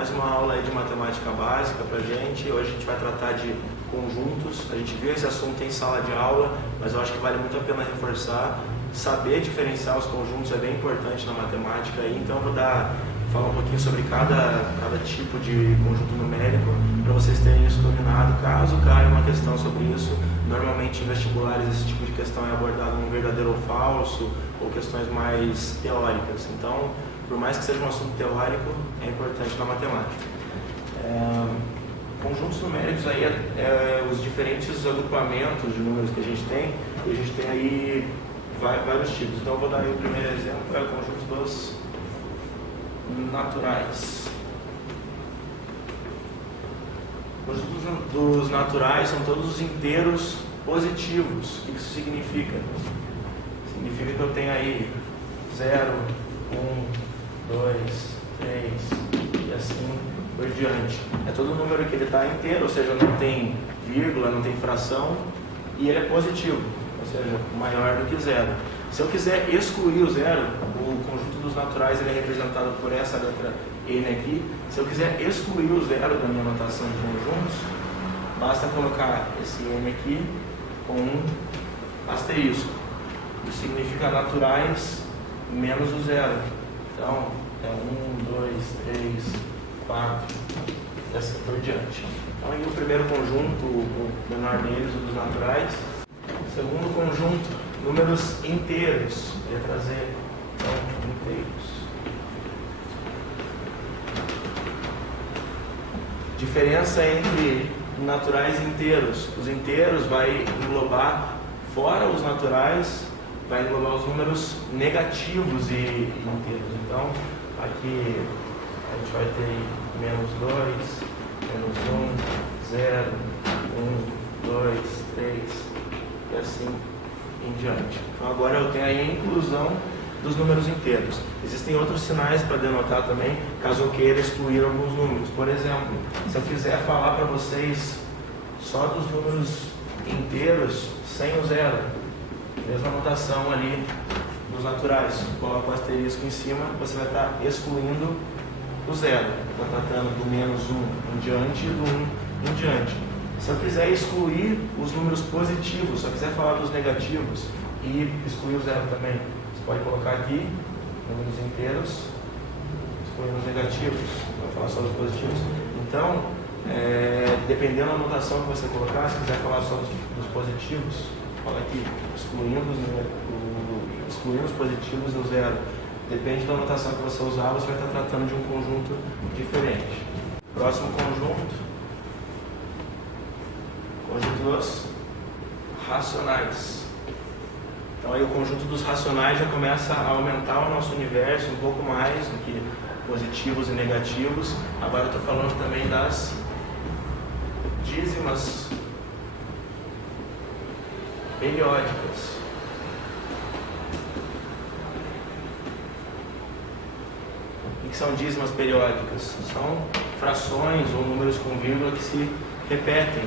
mais uma aula aí de matemática básica pra gente. Hoje a gente vai tratar de conjuntos. A gente viu esse assunto em sala de aula, mas eu acho que vale muito a pena reforçar. Saber diferenciar os conjuntos é bem importante na matemática aí, então eu vou falar um pouquinho sobre cada tipo de conjunto numérico para vocês terem isso dominado. Caso caia uma questão sobre isso, normalmente em vestibulares esse tipo de questão é abordado no verdadeiro ou falso, ou questões mais teóricas. Então, por mais que seja um assunto teórico, é importante na matemática. Conjuntos numéricos aí os diferentes agrupamentos de números que a gente tem, e a gente tem aí vários tipos. Então eu vou dar aí o primeiro exemplo, é o conjunto dos naturais. Os conjuntos dos naturais são todos os inteiros positivos. O que isso significa? Significa que eu tenho aí 0, 1, 2, 3 e assim por diante. É todo número que ele está inteiro, ou seja, não tem vírgula, não tem fração, e ele é positivo, ou seja, maior do que zero. Se eu quiser excluir o zero, o conjunto dos naturais ele é representado por essa letra N aqui. Se eu quiser excluir o zero da minha notação de conjuntos, basta colocar esse N aqui com um asterisco. Isso significa naturais menos o zero. Então, é 1, 2, 3, 4 e assim por diante. Então, aí o primeiro conjunto, o menor deles, o dos naturais. Segundo conjunto, números inteiros, letra Z, então, inteiros. Diferença entre naturais e inteiros. Os inteiros vai englobar, fora os naturais, vai englobar os números negativos e inteiros. Então, aqui a gente vai ter menos 2, menos 1, 0, 1, 2, 3 e assim em diante. Então agora eu tenho aí a inclusão dos números inteiros. Existem outros sinais para denotar também, caso eu queira excluir alguns números. Por exemplo, se eu quiser falar para vocês só dos números inteiros sem o zero, mesma notação ali dos naturais, coloca o asterisco em cima, você vai estar excluindo o zero. Está tratando do menos 1 em diante e do 1 em diante. Se eu quiser excluir os números positivos, se eu quiser falar dos negativos e excluir o zero também, você pode colocar aqui números inteiros, excluindo os negativos, vai falar só dos positivos. Então, dependendo da notação que você colocar, se quiser falar só dos positivos, fala aqui, excluindo os positivos do zero. Depende da notação que você usar, você vai estar tratando de um conjunto diferente. Próximo conjunto dos racionais. Então aí o conjunto dos racionais já começa a aumentar o nosso universo um pouco mais do que positivos e negativos. Agora eu estou falando também das dízimas periódicas. O que são dízimas periódicas? São frações ou números com vírgula que se repetem.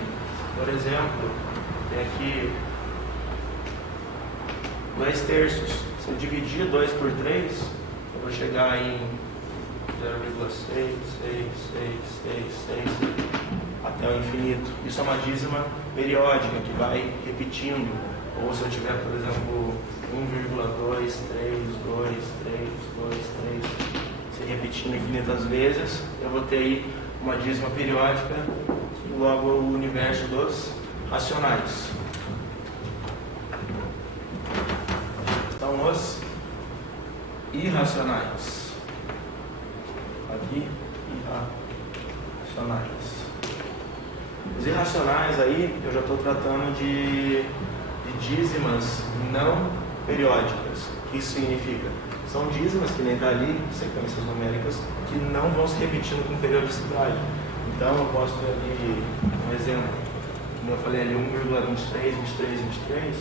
Por exemplo, tem aqui 2 terços. Se eu dividir 2 por 3, eu vou chegar em 0,6666 até o infinito. Isso é uma dízima periódica que vai repetindo. Ou se eu tiver, por exemplo, 1,2323232 se repetindo infinitas vezes, eu vou ter aí uma dízima periódica que engloba o universo dos racionais. Então, os irracionais. Aqui, irracionais. Os irracionais aí, eu já estou tratando de dízimas não periódicas. O que isso significa? São dízimas, que nem está ali, sequências numéricas, que não vão se repetindo com periodicidade. Então eu posso ter ali um exemplo, como eu falei ali, 1,23, 23, 23,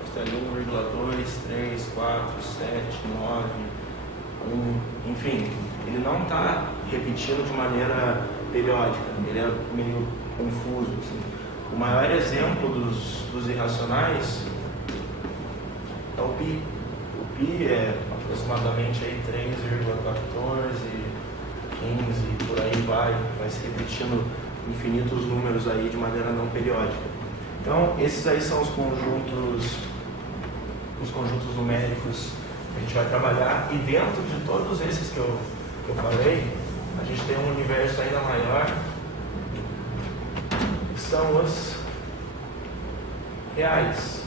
posso ter ali 1,2, 3, 4, 7, 9, 1, enfim, ele não está repetindo de maneira periódica, ele é meio confuso. Assim. O maior exemplo dos irracionais é o π. O π é aproximadamente aí 3,14 15, por aí vai se repetindo infinitos números aí de maneira não periódica. Então, esses aí são os conjuntos numéricos que a gente vai trabalhar, e dentro de todos esses que eu falei, a gente tem um universo ainda maior, que são os reais.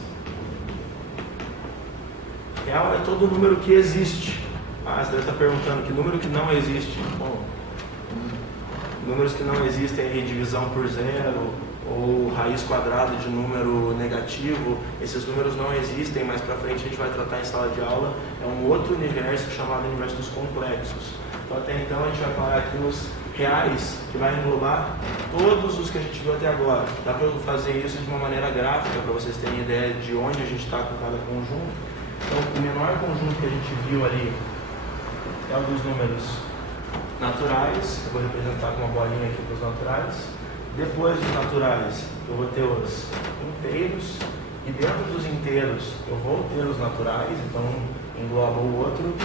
Real é todo número que existe. Você deve estar perguntando que número que não existe. Bom, números que não existem é divisão por zero, ou raiz quadrada de número negativo. Esses números não existem, mas para frente a gente vai tratar em sala de aula. É um outro universo chamado universo dos complexos. Então até então a gente vai falar aqui nos reais, que vai englobar todos os que a gente viu até agora. Dá para eu fazer isso de uma maneira gráfica, para vocês terem ideia de onde a gente está com cada conjunto. Então o menor conjunto que a gente viu ali é o dos números naturais. Eu vou representar com uma bolinha aqui para os naturais. Depois dos naturais, eu vou ter os inteiros, e dentro dos inteiros eu vou ter os naturais, então engloba o outro.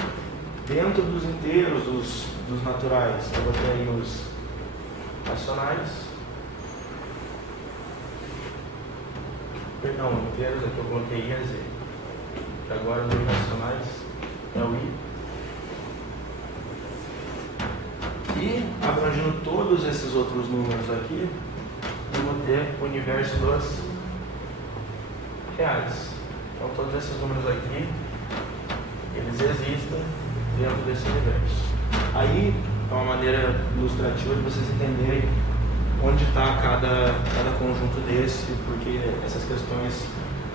Dentro dos inteiros, dos naturais, eu vou ter aí os racionais. Perdão, inteiros é que eu coloquei I a Z. Agora nos racionais é o I. E, abrangindo todos esses outros números aqui, eu vou ter o universo dos reais. Então, todos esses números aqui, eles existem dentro desse universo. Aí, é uma maneira ilustrativa de vocês entenderem onde está cada conjunto desse, porque essas questões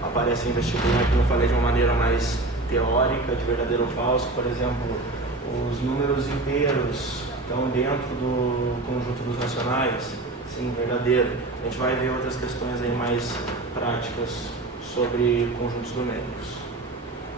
aparecem em vestibular, como eu falei, de uma maneira mais teórica, de verdadeiro ou falso. Por exemplo, os números inteiros estão dentro do conjunto dos racionais? Sim, verdadeiro. A gente vai ver outras questões aí mais práticas sobre conjuntos numéricos.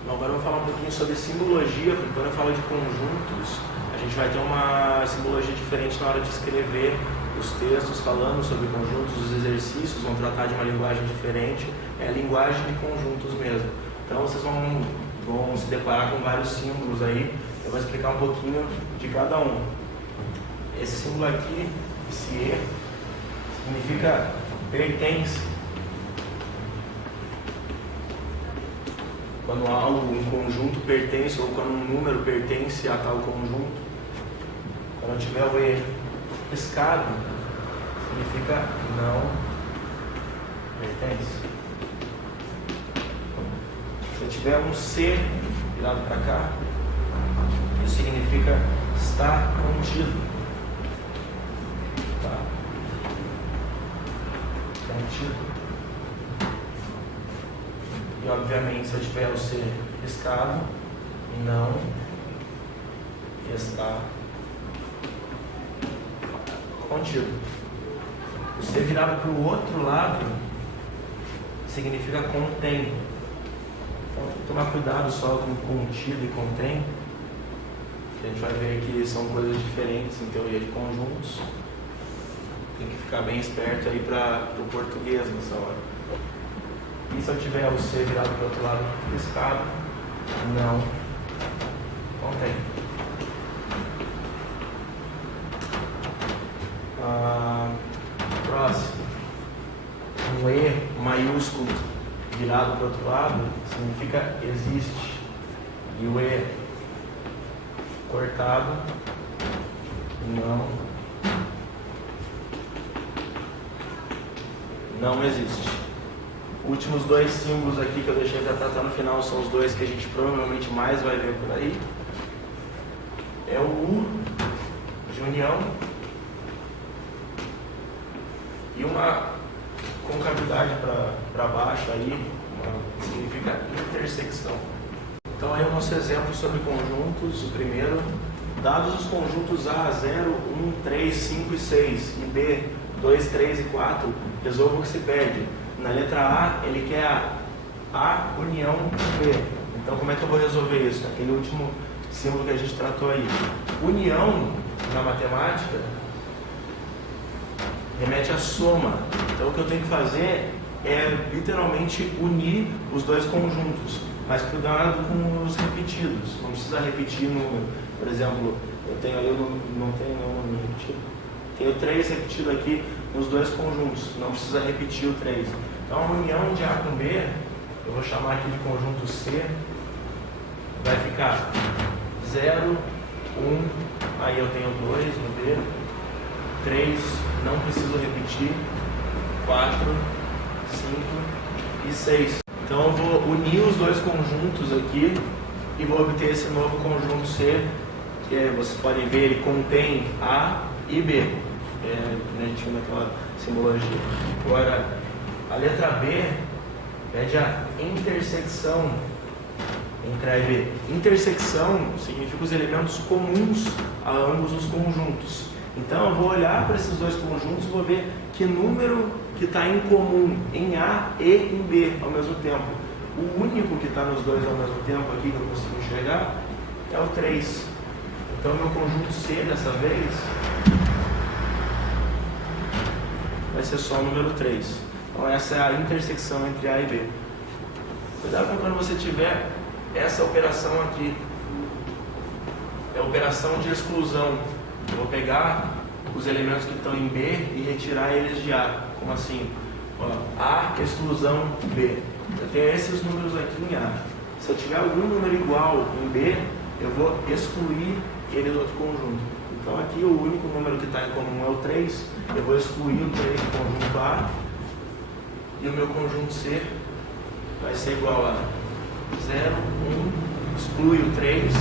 Bom, agora eu vou falar um pouquinho sobre simbologia, porque quando eu falo de conjuntos, a gente vai ter uma simbologia diferente na hora de escrever os textos falando sobre conjuntos. Os exercícios vão tratar de uma linguagem diferente, é a linguagem de conjuntos mesmo. Então vocês vão se deparar com vários símbolos aí, eu vou explicar um pouquinho de cada um. Esse símbolo aqui, esse E, significa pertence. Quando algo, um conjunto pertence, ou quando um número pertence a tal conjunto. Quando eu tiver o E riscado, significa não pertence. Se eu tiver um C virado para cá, isso significa está contido. Tá? Contido. E obviamente, se eu tiver o C riscado, não está contido. O C virado para o outro lado significa contém. Então, tem que tomar cuidado só com contido e contém. A gente vai ver que são coisas diferentes em teoria de conjuntos. Tem que ficar bem esperto aí para o português nessa hora. E se eu tiver o C virado para o outro lado riscado, não contém. Próximo. Um E maiúsculo virado para o outro lado significa existe. E o E cortado não existe. Últimos dois símbolos aqui que eu deixei para tratar no final são os dois que a gente provavelmente mais vai ver por aí. É o U de união e uma concavidade para baixo aí, significa intersecção. Então aí é o nosso exemplo sobre conjuntos. O primeiro, dados os conjuntos A, 0, 1, 3, 5 e 6 e B, 2, 3 e 4, resolva o que se pede. Na letra A, ele quer A união B. Então, como é que eu vou resolver isso? Aquele último símbolo que a gente tratou aí. União, na matemática, remete à soma. Então, o que eu tenho que fazer é, literalmente, unir os dois conjuntos. Mas cuidado com os repetidos. Não precisa repetir número. Por exemplo, Eu tenho ali, não tenho nenhum repetido. Tenho 3 repetido aqui nos dois conjuntos, não precisa repetir o 3. Então a união de A com B, eu vou chamar aqui de conjunto C, vai ficar 0, 1, aí eu tenho 2 no B, 3, não preciso repetir, 4, 5 e 6. Então eu vou unir os dois conjuntos aqui e vou obter esse novo conjunto C, que vocês podem ver, ele contém A e B. A gente viu naquela simbologia. Agora, a letra B pede a intersecção entre A e B. Intersecção significa os elementos comuns a ambos os conjuntos. Então eu vou olhar para esses dois conjuntos e vou ver que número que está em comum em A e em B ao mesmo tempo. O único que está nos dois ao mesmo tempo aqui que eu consigo enxergar é o 3. Então meu conjunto C dessa vez vai ser só o número 3. Então essa é a intersecção entre A e B. Cuidado com quando você tiver essa operação aqui. É a operação de exclusão. Eu vou pegar os elementos que estão em B e retirar eles de A. Como assim? Ó, A exclusão B. Eu tenho esses números aqui em A. Se eu tiver algum número igual em B, eu vou excluir ele do outro conjunto. Então aqui o único número que está em comum é o 3. Eu vou excluir o 3 do conjunto A. E o meu conjunto C vai ser igual a 0, 1, exclui o 3,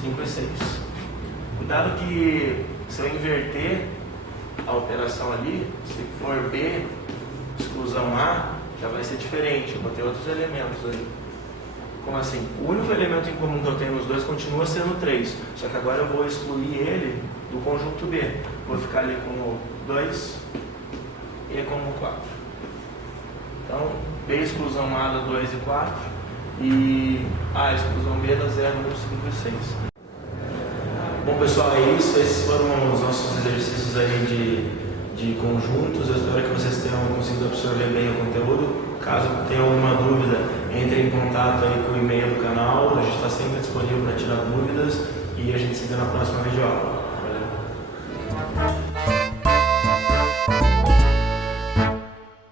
5 e 6. Cuidado que se eu inverter a operação ali, se for B, exclusão A, já vai ser diferente, eu vou ter outros elementos ali. Como assim? O único elemento em comum que eu tenho nos dois continua sendo 3, só que agora eu vou excluir ele do conjunto B. Vou ficar ali com o 2 e com o 4. Então, B exclusão A dá 2 e 4, e A exclusão B dá 0, 1, 5 e 6. Bom pessoal, é isso. Esses foram os nossos exercícios aí de conjuntos. Eu espero que vocês tenham conseguido absorver bem o conteúdo. Caso tenham alguma dúvida, entre em contato aí com o e-mail do canal. A gente está sempre disponível para tirar dúvidas e a gente se vê na próxima videoaula.